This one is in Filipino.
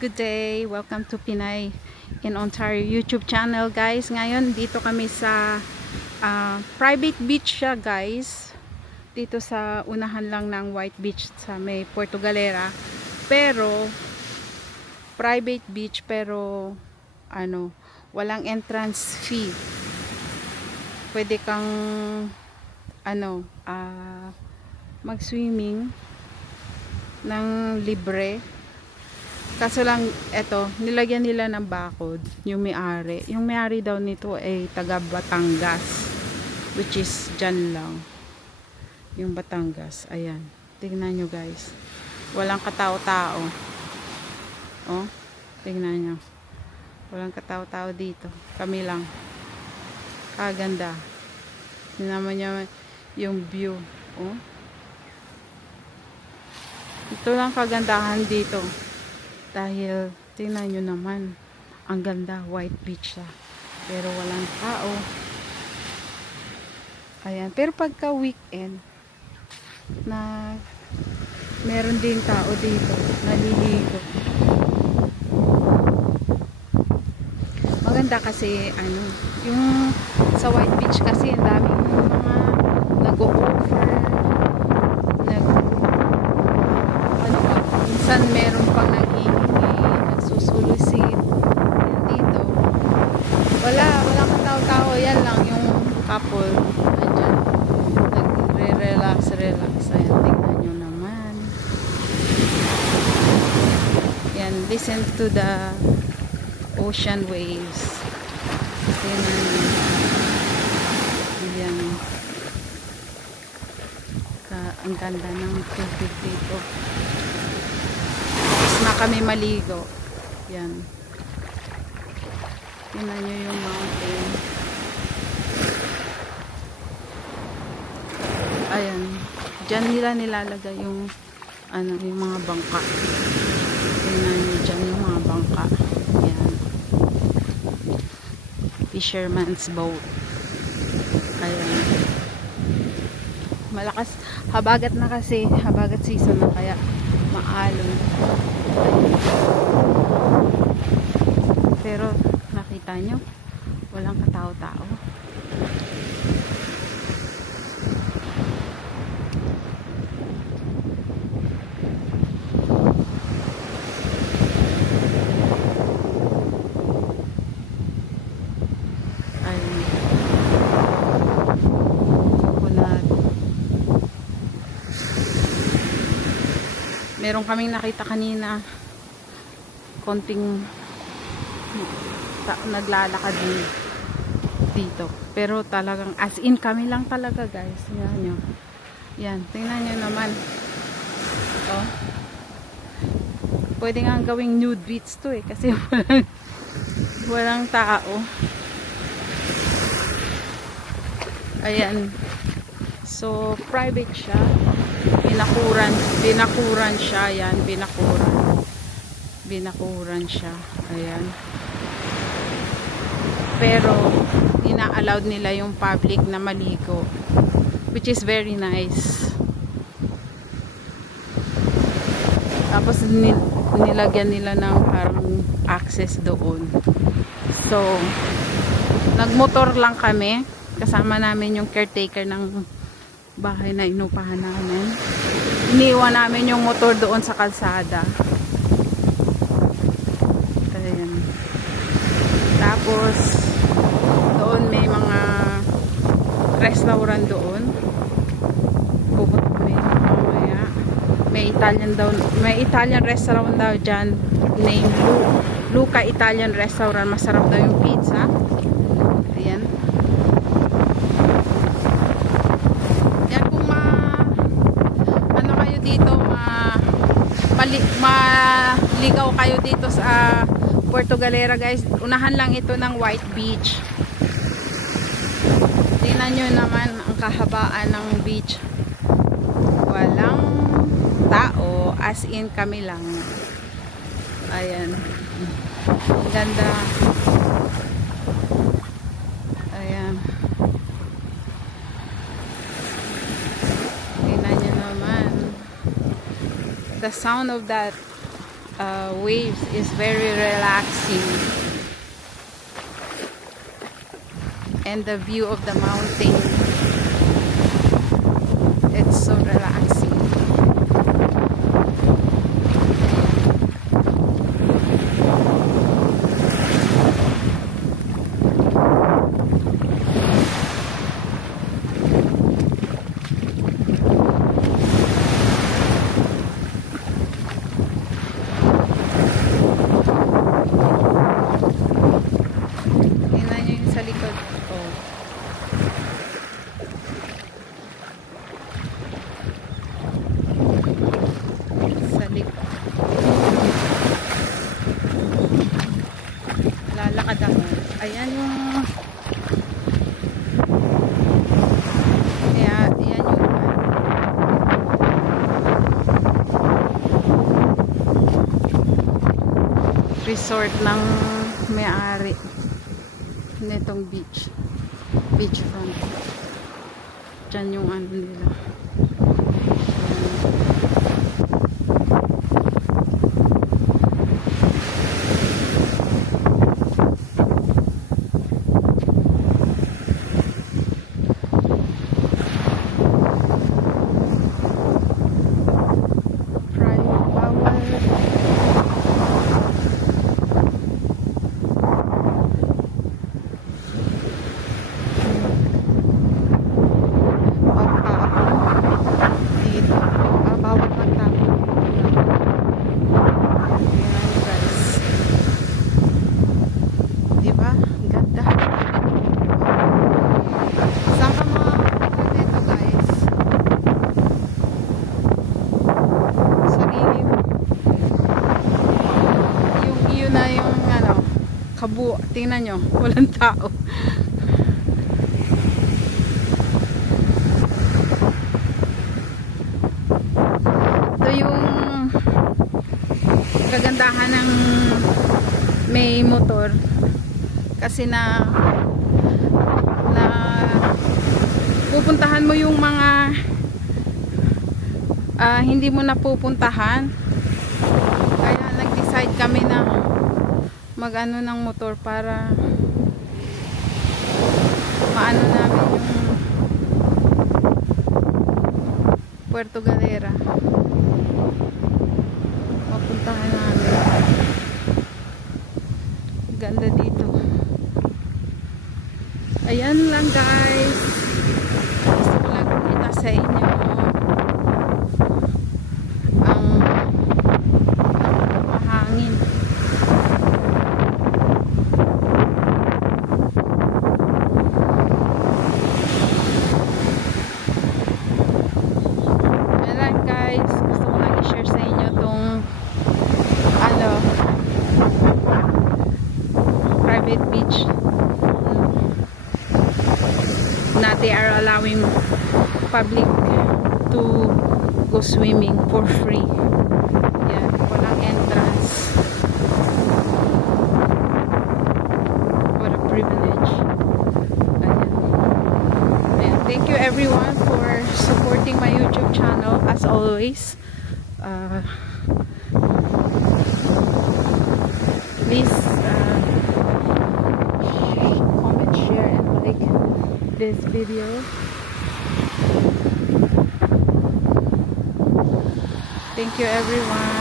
Good day. Welcome to Pinay in Ontario YouTube channel, guys. Ngayon, dito kami sa private beach siya, guys. Dito sa unahan lang ng White Beach sa may Puerto Galera. Pero, private beach pero walang entrance fee. Pwede kang mag-swimming ng libre. Kaso lang, eto, nilagyan nila ng bakod, yung may-ari. Yung may-ari daw nito ay taga Batangas, which is dyan lang. Yung Batangas, ayan. Tingnan nyo, guys. Walang katao-tao. Oh, tingnan nyo. Walang katao-tao dito. Kami lang. Kaganda. Tingnan nyo yung view. Oh. Ito lang kagandahan dito. Dahil, tingnan nyo naman, ang ganda, white beach siya. Pero walang tao. Ayan, pero pagka weekend, na meron ding tao dito, naliligo. Maganda kasi, yung sa white beach kasi, ang daming mga nag-o-offer, minsan meron pang nagsusulisit dito. Walang katao-tao, yan lang yung couple nandyan nagre-relax. Ayan, tingnan nyo naman. Yan, listen to the ocean waves. Tingnan nyo. Yan. Ang ganda ng tubig dito. Na kami maligo. Yan. Tingnan nyo yung mountain. Ayan. Diyan nila nilalagay yung yung mga bangka. Tingnan nyo dyan yung mga bangka. Yan. Fisherman's boat. Ayan. Malakas. Habagat na kasi. Habagat season na kaya maalon. Pero nakita nyo walang katao-tao. Ayun. Kulat. Meron kaming nakita kanina konting naglalakad dito. Pero talagang as in kami lang talaga, guys. Yan nyo. Yan. Tingnan nyo naman. Oh. Pwede nga gawing nude beach to eh. Kasi walang tao. Ayan. So, private siya. Binakuran siya. Yan. Binakuran siya. Ayan. Pero ina-allowed nila yung public na maligo, which is very nice. Tapos nilagyan nila ng parang access doon. So nagmotor lang kami, kasama namin yung caretaker ng bahay na inupahan namin. Iniwan namin yung motor doon sa kalsada. Ayan. Tapos doon may mga restaurant doon. Pupunta kami mamaya. May Italian restaurant daw dyan named Luca Italian Restaurant. Masarap daw yung pizza. Ayan. Yan, kung kayo dito maligaw kayo dito sa Puerto Galera, guys, unahan lang ito ng White Beach. Tingnan nyo naman ang kahabaan ng beach. Walang tao, as in kami lang. Ayan. Ang ganda. Ayan. Tingnan nyo naman. The sound of that waves is very relaxing, and the view of the mountain, it's so relaxing. Tingnan nyo yung sa likod ko. Sa likod. Lalakad ako. Ayan yung yan yung resort ng may-ari nitong beachfront. Diyan yung ano nila. Private power. Dito. Bawat magtapon. Tingnan nyo guys. Diba? Ganda. Saan ka makapunta dito guys? Sarili mo. Yun na yung ano, tingnan nyo. Walang tao. Ito yung kagandahan ng may motor, kasi na pupuntahan mo yung mga hindi mo na pupuntahan. Kaya nag-decide kami na mag-ano ng motor para maano namin yung Puerto Galera, mapuntahan namin. Ganda dito. Ayan lang guys, gusto ko lang kita sa inyo ang mahangin. Gusto ko lang i-share sa inyo tong ano, private beach na they are allowing public to go swimming for free. Yan, walang entrance. What a privilege. Ayan. Thank you everyone for supporting my YouTube channel as always. Please comment, share, and like this video. Thank you everyone.